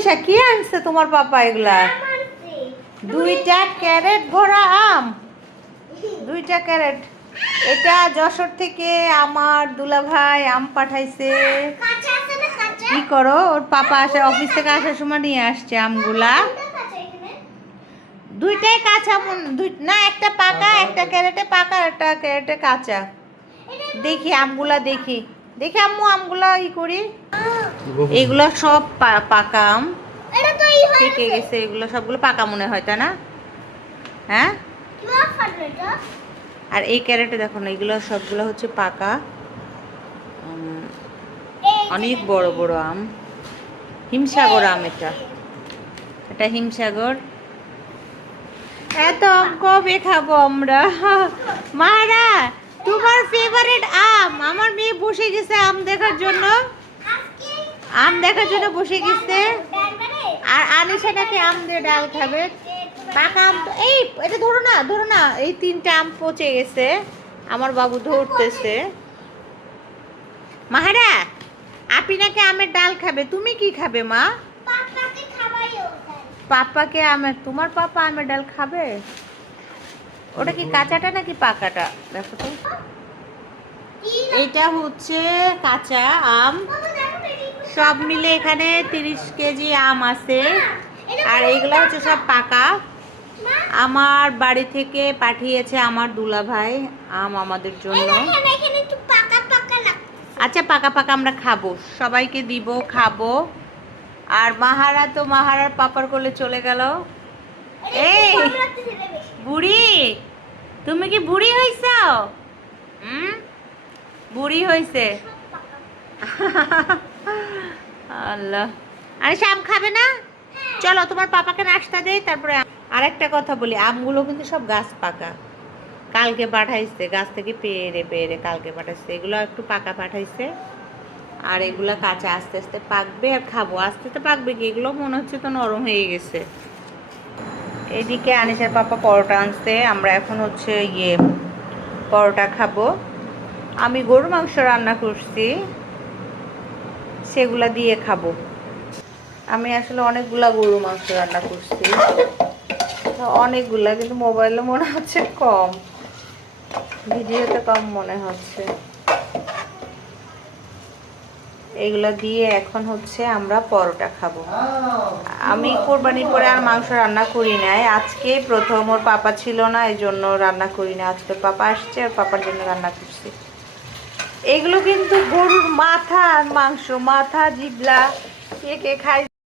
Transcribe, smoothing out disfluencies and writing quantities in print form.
আনিশা কি আনছে তোমার পাপা এগুলা? দুইটা ক্যারেট ভরা আম, দুইটা ক্যারেট। এটা যশোর থেকে আমার দুলাভাই আম পাঠাইছে। কি করো, ওর পাপা আসে অফিস থেকে আসার সময় নিয়ে আসছে আমগুলা। দুইটাই কাঁচা, না একটা পাকা, একটা ক্যারেটে পাকা, একটা ক্যারেটে কাঁচা। দেখি আমগুলা, দেখি দেখি আম্মু আমগুলা ই করি। এগুলো সব পাকা আম, পেকে গেছে। এগুলো সবগুলো পাকা মনে হয়, তাই না? হ্যাঁ, আর এই ক্যারেটে দেখো না, এগুলো সবগুলো হচ্ছে পাকা। অনেক বড় বড় আম, হিমসাগর আম। এটা এটা হিমসাগর। এত আম কবে খাবো আমরা? মারা, তোমার ফেভারিট আম। আমার মেয়ে বসে গেছে আম দেখার জন্য, আম দেখার জন্য বসে গেছে। আর আনিশাটাকে আম দিয়ে ডাল খাবে। পাকা আম তো এই, এটা ধরো না, ধরো না। এই তিনটা আম পচে গেছে, আমার বাবু ধরতেছে। মাহারা, আপনি নাকি আমের ডাল খাবে, তুমি কি খাবে মা? পাপাকে আমের, তোমার পাপা আমের ডাল খাবে? ওটা কি কাঁচাটা নাকি পাকাটা দেখো তো। এটা হচ্ছে কাঁচা আম। সব মিলে এখানে 30 কেজি আম আছে। আর এইগুলা হচ্ছে সব পাকা। আমার বাড়ি থেকে পাঠিয়েছে আমার দুলাভাই আম আমাদের জন্য। আচ্ছা, পাকা পাকা আমরা খাবো, সবাইকে দিব, খাবো। আর মাহারা তো মাহারার পাপার কোলে চলে গেল। এই বুড়ি, তুমি কি বুড়ি হইছ? বুড়ি হইছে। আল্লাহ, আরে আম খাবে না? চলো তোমার পাপাকে নাস্তা দেই, তারপরে। আরেকটা কথা বলি, আমগুলো কিন্তু সব গাছ পাকা, কালকে পাঠাইছে, গাছ থেকে পেরে পেরে কালকে পাঠাইছে। এগুলো একটু পাকা পাঠাইছে, আর এগুলা কাঁচা আস্তে আস্তে পাকবে আর খাবো। আস্তে আস্তে পাকবে কি, এগুলো মনে হচ্ছে তো নরম হয়ে গেছে। এদিকে আনিসের পাপা পরোটা আনছে, আমরা এখন হচ্ছে পরোটা খাবো। আমি গরুর মাংস রান্না করছি, সেগুলা দিয়ে খাবো। আমি আসলে অনেকগুলা গরুর মাংস রান্না করছি, অনেকগুলা, কিন্তু মোবাইলে মনে হচ্ছে কম, ভিডিওতে কম মনে হচ্ছে। এগুলা দিয়ে এখন হচ্ছে আমরা পরোটা খাবো। আমি কোরবানির পরে আর মাংস রান্না করি নাই, আজকে প্রথম। ওর পাপা ছিল না, এই জন্য রান্না করি না। আজকে পাপা আসছে, আর পাপার জন্য রান্না করছি। এগুলো কিন্তু গরুর মাথা আর মাংস, মাথা জিবলা কে কে খাই